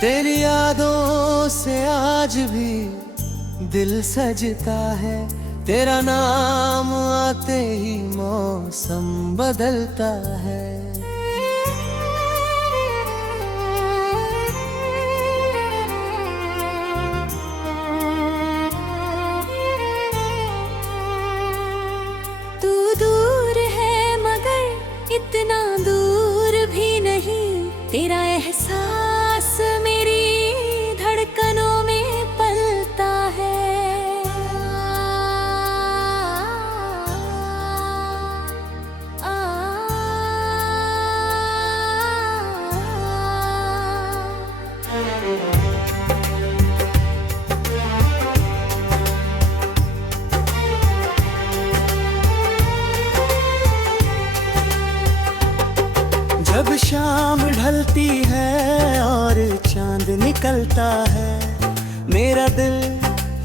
तेरी यादों से आज भी दिल सजता है, तेरा नाम आते ही मौसम बदलता है। तू दूर है मगर इतना दूर भी नहीं, तेरा एहसास मेरी धड़कनों में पलता है। जब शाम ढलती है और चांद निकलता है, मेरा दिल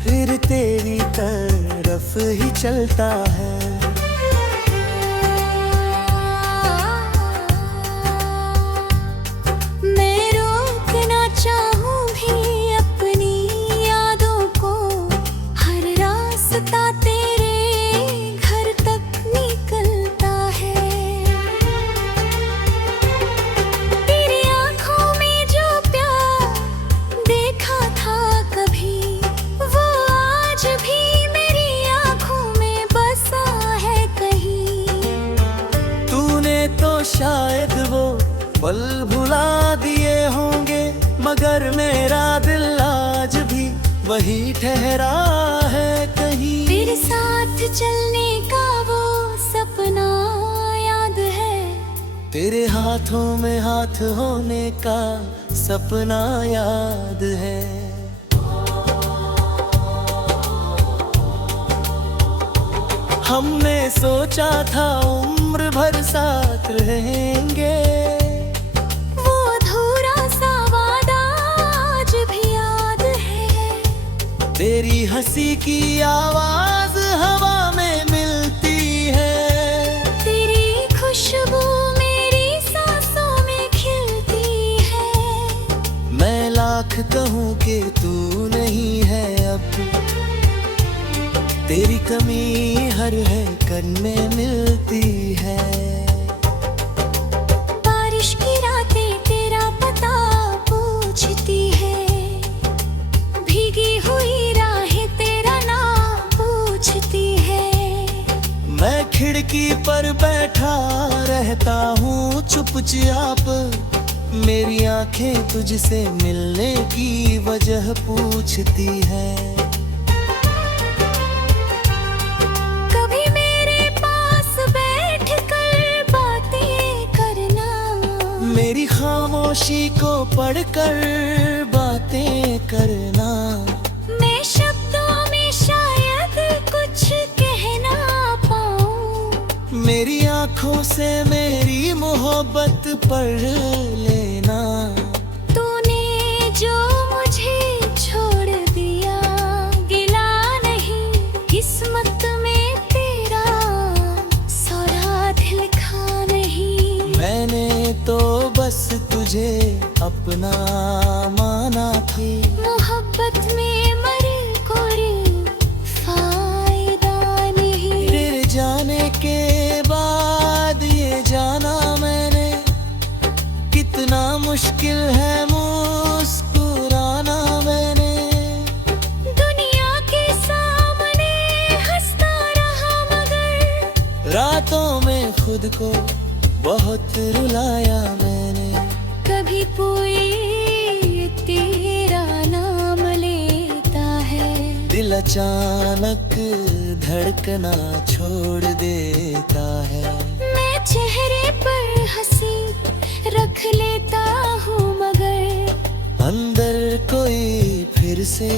फिर तेरी तरफ ही चलता है। मैं रोकना चाहूं भी अपनी यादों को, हर रास्ता तेरे घर तक निकलता है। तेरी आंखों में जो प्यार देखा था कभी, वो आज भी मेरी आंखों में बसा है कहीं। तूने तो शायद वो पल भुला दिए होंगे, मगर मेरा दिल आज भी वही ठहरा है कहीं। तेरे साथ चलने का वो सपना याद है, तेरे हाथों में हाथ होने का सपना याद है। हमने सोचा था उम्र भर साथ रहेंगे, वो अधूरा सा वादा आज भी याद है। तेरी हंसी की आवाज हवा में मिलती है, तेरी खुशबू मेरी सांसों में खिलती है। मैं लाख कहूँ कि तू नहीं है अब, तेरी कमी हर है कन में मिलती है। बारिश की रातें तेरा पता पूछती है, भीगी हुई राहें तेरा नाम पूछती है। मैं खिड़की पर बैठा रहता हूँ चुपचाप, मेरी आंखें तुझसे मिलने की वजह पूछती है। कभी मेरे पास बैठकर बातें करना, मेरी खामोशी को पढ़कर बातें करना। मैं शब्दों में शायद कुछ कह ना पाऊं, मेरी आंखों से मेरी मोहब्बत पढ़ लेना। तूने जो मुझे छोड़ दिया गिला नहीं, किस्मत में तेरा सौराठ लिखा नहीं। मैंने तो बस तुझे अपना माना था, मोहब्बत में मरे कोई फायदा नहीं। फिर जाने के बाद ये जाना मैंने, कितना मुश्किल है मुस्कुराना मैंने। दुनिया के सामने हंसता रहा मगर, रातों में खुद को बहुत रुलाया मैंने। कभी कोई तेरा नाम लेता है, दिल अचानक धड़कना छोड़ देता है। मैं चेहरे पर हंसी रख लेता हूँ मगर, अंदर कोई फिर से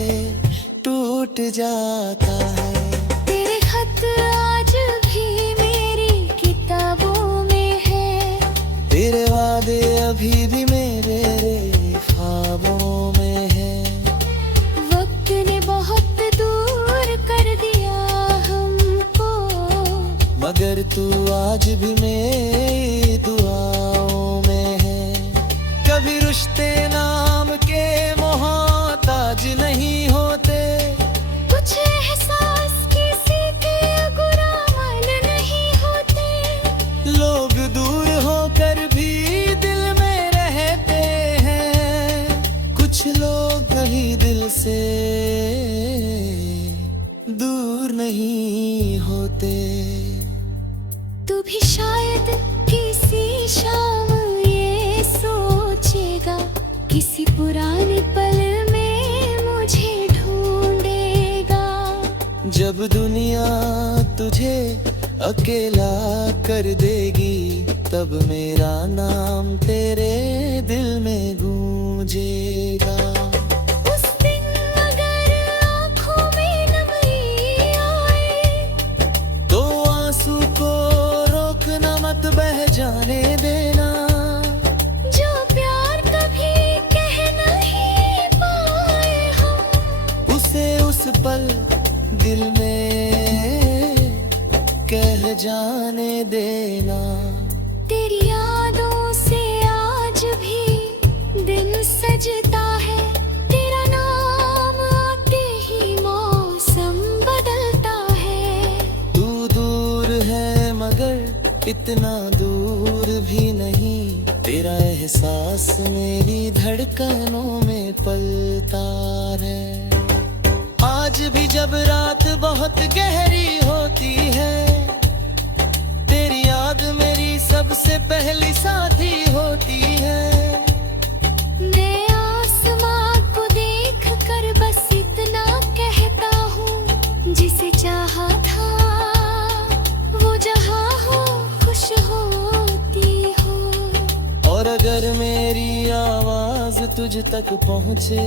टूट जाता है। तेरे खत आज भी मेरी किताबों में है, तेरे वादे अभी भी मेरे ख्वाबों में है। वक्त ने बहुत दूर कर दिया हमको, मगर तू आज भी मेरी दुआओं में है। कभी रिश्ते नाम के मोहताज नहीं होते। कुछ एहसास किसी के गुलाम नहीं होते। लोग दूर होकर भी दिल में रहते हैं, कुछ लोग कहीं दिल से दूर नहीं होते। तू भी शायद किसी शाम ये सोचेगा, किसी पुराने पल में मुझे ढूंढेगा। जब दुनिया तुझे अकेला कर देगी, तब मेरा नाम तेरे दिल में गूंजेगा। उस दिन अगर आँखों में नमी आए, तो आंसू को रोकना मत, बह जाने देना। जो प्यार कभी कह नहीं पाए हम, उसे उस पल दिल में कह जाने देना। तेरी यादों से आज भी दिन सजता है। तेरा नाम आते ही मौसम बदलता है। तू दूर है मगर इतना दूर भी नहीं, तेरा एहसास मेरी धड़कनों में पलता है। आज भी जब रात बहुत गहरी होती है, तेरी याद मेरी सबसे पहली साथी होती है। मैं आसमां को देख कर बस इतना कहता हूँ, जिसे चाहा था वो जहाँ हो खुश होती हो। और अगर मेरी आवाज तुझ तक पहुँचे,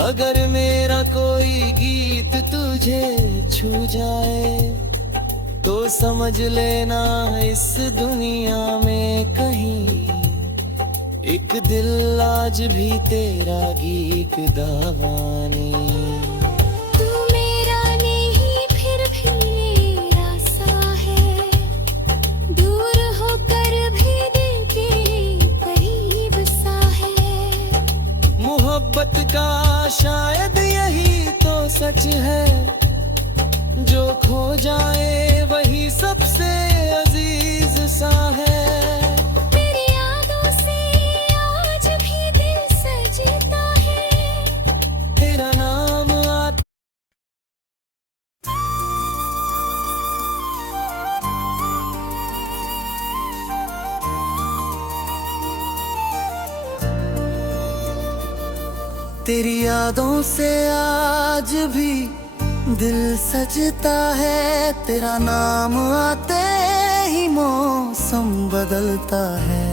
अगर मेरा कोई गीत तुझे छू जाए, तो समझ लेना इस दुनिया में कहीं एक दिल आज भी तेरा गीत दावानी। तू मेरा नहीं फिर भी मेरा सा है, दूर होकर भी दिल के करीब सा है। मोहब्बत का शायद यही तो सच है, जो खो जाए वही सबसे अजीज सा है। तेरी यादों से आज भी दिल सजता है। तेरा नाम आता तेरी यादों से आज भी दिल सजता है। तेरा नाम आते ही मौसम बदलता है।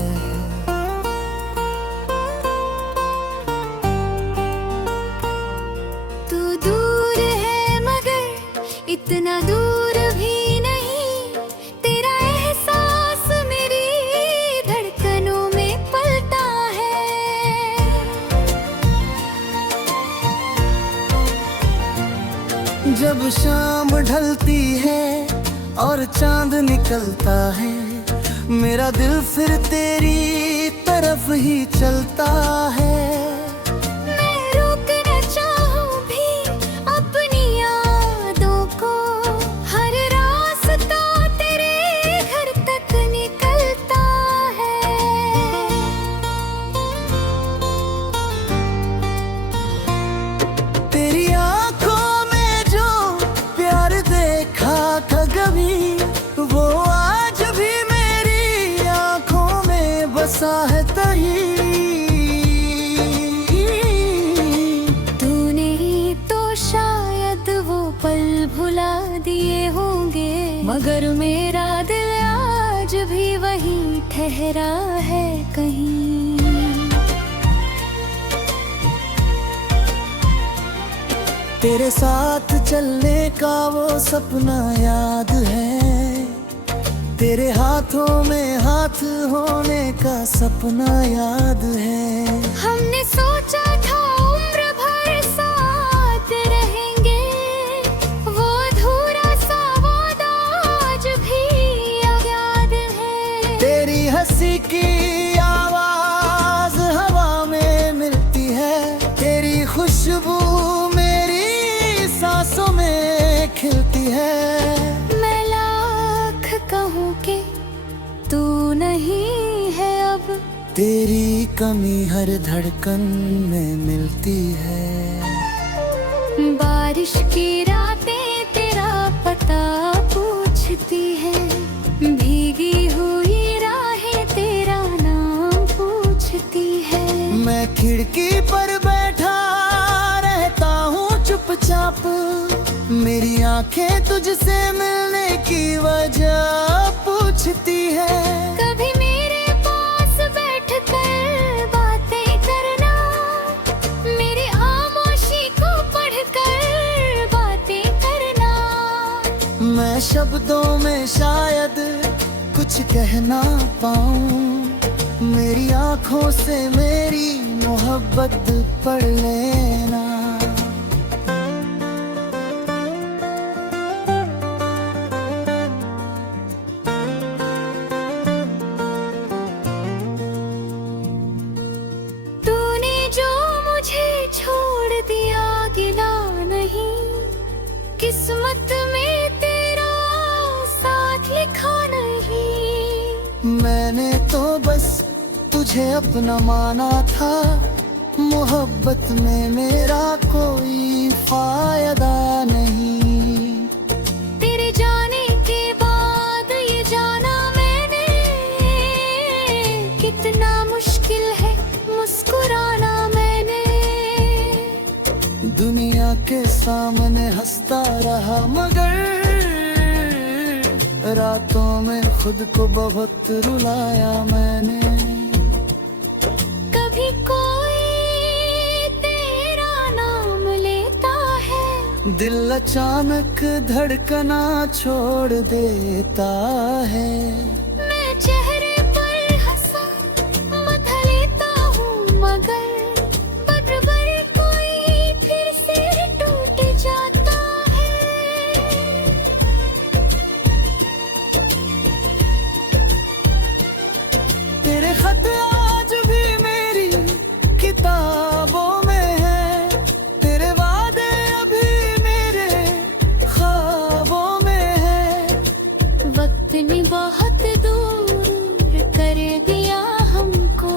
तू दूर है मगर इतना दूर भी नहीं, तेरा एहसास मेरी धड़कनों में पलता है। जब शाम ढलती है और चांद निकलता है, मेरा दिल फिर तेरी तरफ ही चलता है। मैं रोकना चाहूं भी अपनी यादों को, हर रास्ता तेरे घर तक निकलता है। तेरी आंखों में जो प्यार देखा था कभी, वो आज भी मेरी आंखों में बसा है तही। तूने तो शायद वो पल भुला दिए होंगे, मगर मेरा दिल आज भी वहीं ठहरा है कहीं। तेरे साथ चलने का वो सपना याद है, तेरे हाथों में हाथ होने का सपना याद है। हमने सोचा था उम्र भर साथ रहेंगे, वो अधूरा सा वादा आज भी याद है। तेरी हंसी की आवाज हवा में तेरी कमी हर धड़कन में मिलती है। बारिश की रातें तेरा पता पूछती है, भीगी हुई राहें तेरा नाम पूछती है। मैं खिड़की पर बैठा रहता हूँ चुपचाप, मेरी आंखें तुझसे मिलने की वजह पूछती है। कभी मेरे पास बैठकर बातें करना, मेरी खामोशी को पढ़कर बातें करना। मैं शब्दों में शायद कुछ कह ना पाऊं, मेरी आंखों से मेरी मोहब्बत पढ़ लेना। तूने जो मुझे छोड़ दिया गिला नहीं, किस्मत में तेरा साथ लिखा नहीं। मैंने तो बस तुझे अपना माना था, मोहब्बत में मेरा कोई फायदा नहीं। तेरे जाने के बाद ये जाना मैंने, कितना मुश्किल है मुस्कुराना मैंने। दुनिया के सामने हंसता रहा मगर रातों में खुद को बहुत रुलाया मैंने। कभी कोई तेरा नाम लेता है, दिल अचानक धड़कना छोड़ देता है। मैं चेहरे पर हंसा मथा लेता हूँ मगर बरबर कोई फिर से टूट जाता है। तेरे खत आज भी मेरी किताबों में है, तेरे वादे अभी मेरे ख्वाबों में है। वक्त ने बहुत दूर कर दिया हमको,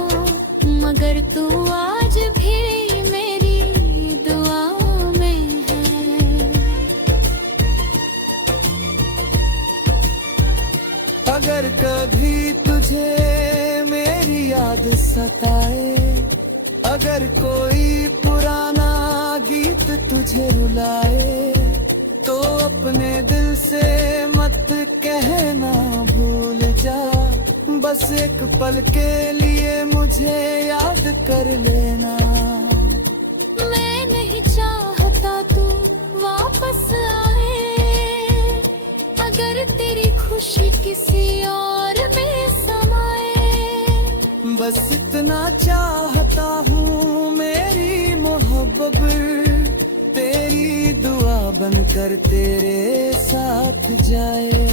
मगर तू आज भी मेरी दुआ में है। अगर कभी तुझे मेरी याद सताए, अगर कोई पुराना गीत तुझे रुलाए, तो अपने दिल से मत कहना भूल जा। बस एक पल के लिए मुझे याद कर लेना। मैं नहीं चाहता तू वापस आए, अगर तेरी खुशी किसी और में समाए। बस इतना चाहता हूँ मेरी मोहब्बत तेरी दुआ बनकर तेरे साथ जाए।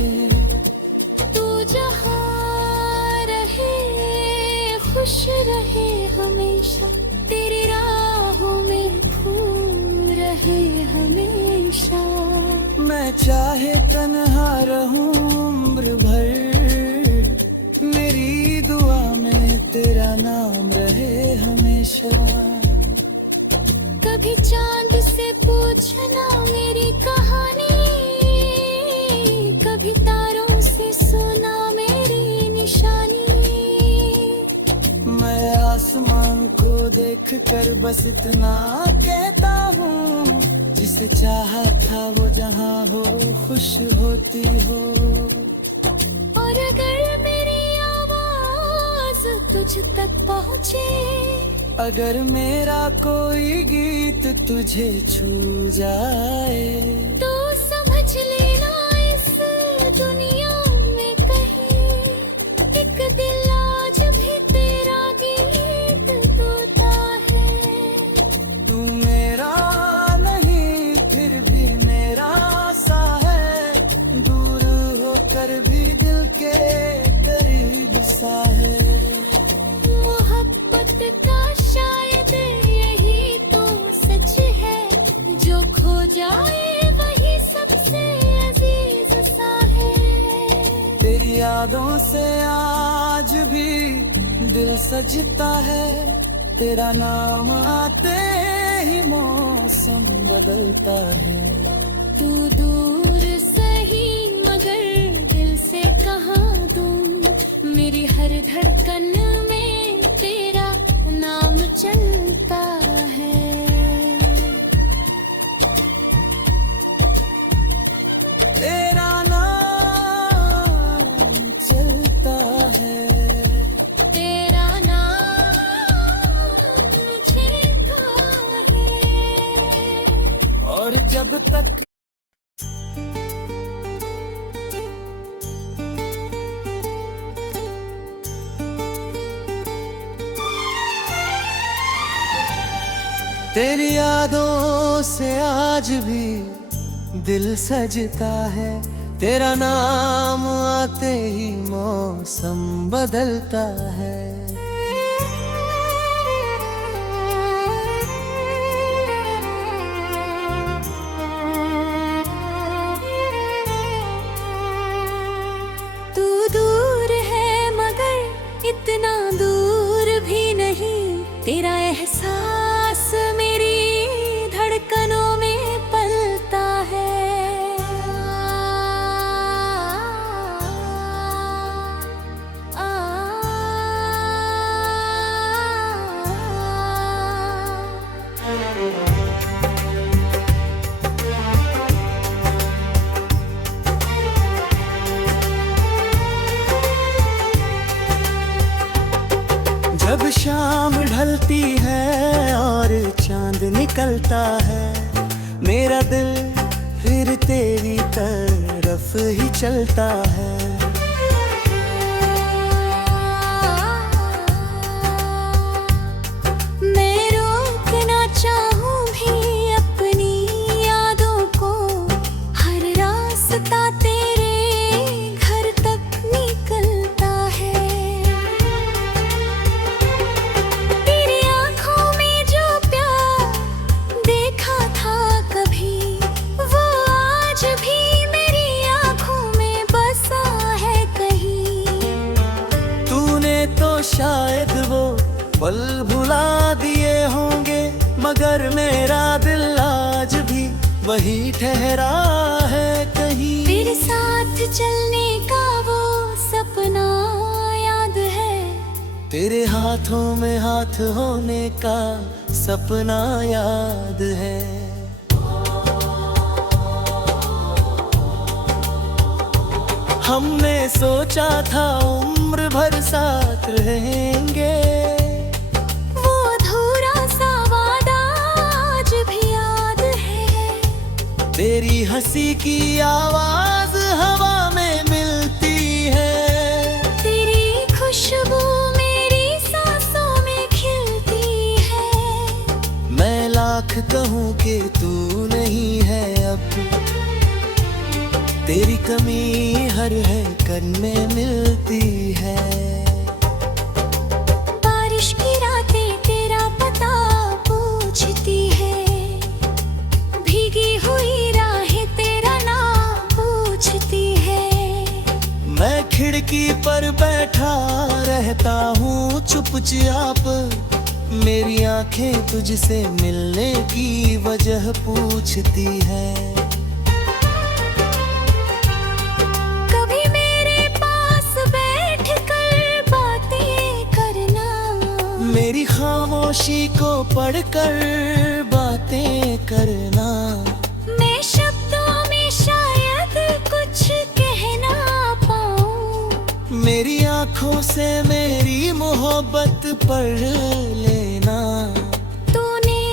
तू जहाँ रहे खुश रहे हमेशा, तेरी राहों में फूल रहे हमेशा। मैं चाहे तन्हा रहूं उम्र भर, मेरी दुआ में तेरा नाम रहे हमेशा। कभी चांद से पूछना मेरी कहानी, कभी तारों से सुना मेरी निशानी। मैं आसमान को देख कर बस इतना कहता हूँ, जिसे चाहा था वो जहाँ हो खुश होती हो। और अगर मेरी आवाज तुझ तक पहुँचे, अगर मेरा कोई गीत तुझे छू जाए, तो समझ लेना इस दुनिया में कहीं एक दिल आज भी तेरा गीत गाता है। तू मेरा नहीं फिर भी मेरा सा है, दूर होकर भी दिल के करीब सा है। मोहब्बत का शायद यही तो सच है, जो खो जाए वही सबसे अजीज सा है। तेरी यादों से आज भी दिल सजता है तेरा नाम आते ही मौसम बदलता है। तू दूर सही मगर दिल से कहाँ दूं, मेरी हर धड़कन में तेरा नाम चलता है। तेरा नाम चलता है, तेरा नाम चलता है। और जब तक तेरी यादों से आज भी दिल सजता है, तेरा नाम आते ही मौसम बदलता है। तू दूर है मगर इतना दूर भी नहीं, तेरा एहसास मेरी धड़कनों में पलता है। जब शाम ढलती है और चांद निकलता है, मेरा दिल फिर तेरी तरफ ही चलता है। मैं रोकना चाहूं भी अपनी यादों को, हर रास्ता तेरे घर तक निकलता है। तेरी आंखों में जो प्यार देखा था कभी, वो आज भी मेरी आंखों में बसा है कहीं। तूने तो शायद वो पल भुला दिए होंगे, मगर मेरा दिल आज भी वही ठहरा है कहीं। तेरे साथ चलने का वो सपना याद है, तेरे हाथों में हाथ होने का सपना याद है। हमने सोचा था उम्र भर साथ रहेंगे, वो अधूरा सा वादा आज भी याद है। तेरी हंसी की आवाज हवा में मिलती है, तेरी खुशबू मेरी सांसों में खिलती है। मैं लाख कहूँ कि तू नहीं है अब, तेरी कमी हर है कन में मिलती है। बारिश की रातें तेरा पता पूछती है, भीगी हुई राहें तेरा नाम पूछती है। मैं खिड़की पर बैठा रहता हूँ चुपचाप, मेरी आंखें तुझसे मिलने की वजह पूछती है। कभी मेरे पास बैठकर बातें करना, मेरी खामोशी को पढ़कर बातें करना। मैं शब्दों में शायद कुछ कह ना पाऊं, मेरी आंखों से मेरी मोहब्बत पढ़ लेना। तूने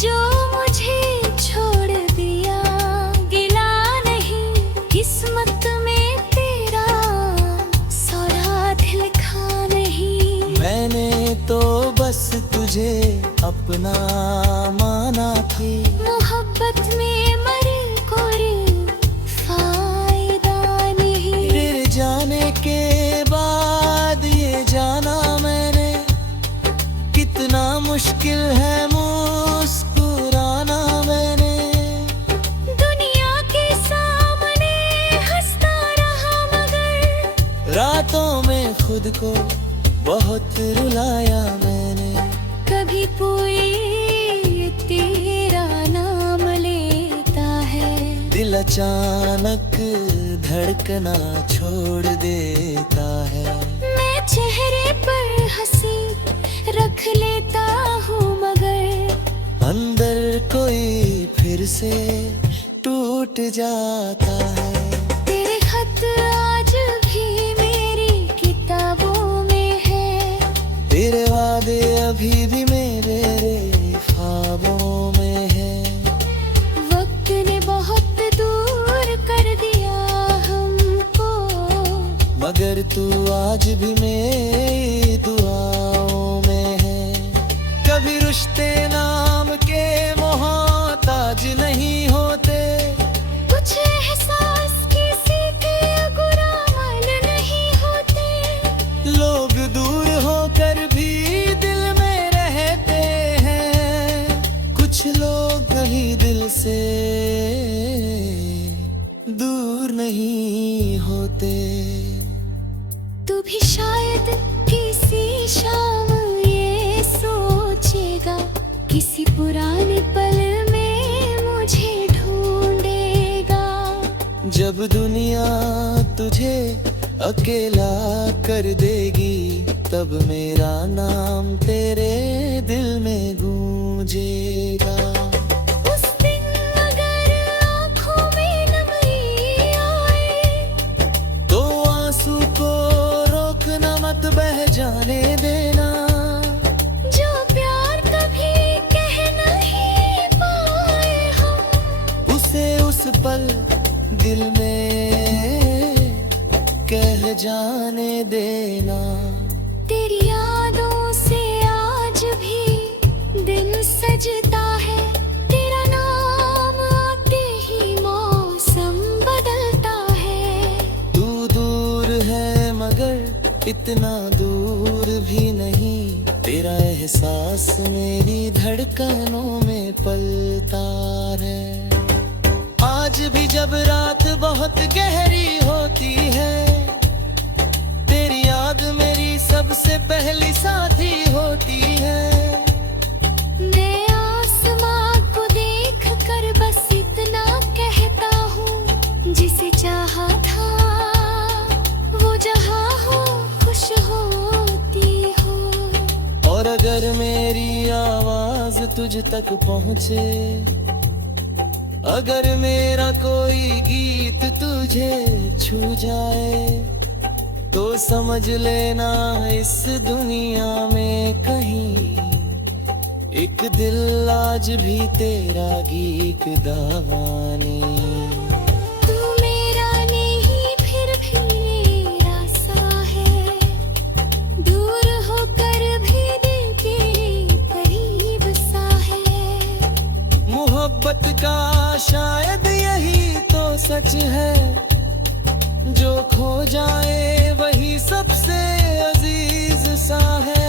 जो मुझे छोड़ दिया गिला नहीं, किस्मत में तेरा सौराठ लिखा नहीं। मैंने तो बस तुझे अपना माना था, मोहब्बत में मरे कोई फायदा नहीं। फिर जाने के बाद ये जाना मैंने, कितना मुश्किल है मुस्कुराना मैंने। दुनिया के सामने हंसता रहा मगर रातों में खुद को बहुत रुलाया मैंने, कभी कोई तेरा नाम लेता है, दिल अचानक धड़कना छोड़ देता है। मैं चेहरे पर हंसी रख लेता हूँ मगर अंदर कोई फिर से टूट जाता है। तेरे खत आज भी मेरी किताबों में है, तेरे वादे अभी भी मेरे ख्वाबों में है। वक्त ने बहुत दूर कर दिया हमको, मगर तू आज भी मेरी दुआओं में है। कभी रिश्ते नाम के मोहताज नहीं होते, कुछ एहसास किसी के गुलाम नहीं होते, लोग दूर होकर भी दिल में रहते हैं, कुछ लोग कहीं दिल से दूर नहीं होते। तू भी शायद किसी शाम ये सोचेगा, किसी पुराने पल में मुझे ढूंढेगा। जब दुनिया तुझे अकेला कर देगी, तब मेरा नाम तेरे दिल में गूंजेगा। उस दिन अगर आँखों में नमी आए, तो आंसू को रोकना मत, बह जाने देना। जो प्यार कभी कह नहीं पाए हम, उसे उस पल दिल में कह जाने देना। तेरी यादों से आज भी दिन सजता है, तेरा नाम आते ही मौसम बदलता है। तू दूर है मगर इतना दूर भी नहीं, तेरा एहसास मेरी धड़कनों में पलता है। आज भी जब रात बहुत गहरी होती है, तेरी याद मेरी सबसे पहली साथी होती है। मैं आसमां को देख कर बस इतना कहता हूँ, जिसे चाहा था वो जहाँ हो खुश होती हो। और अगर मेरी आवाज तुझ तक पहुँचे, अगर मेरा कोई गीत तुझे छू जाए, तो समझ लेना इस दुनिया में कहीं एक दिल आज भी तेरा गीत दीवानी। तू मेरा नहीं फिर भी मेरा सा है, दूर होकर भी दिल के करीब सा है। मोहब्बत का शायद यही तो सच है, जो खो जाए वही सबसे अजीज सा है।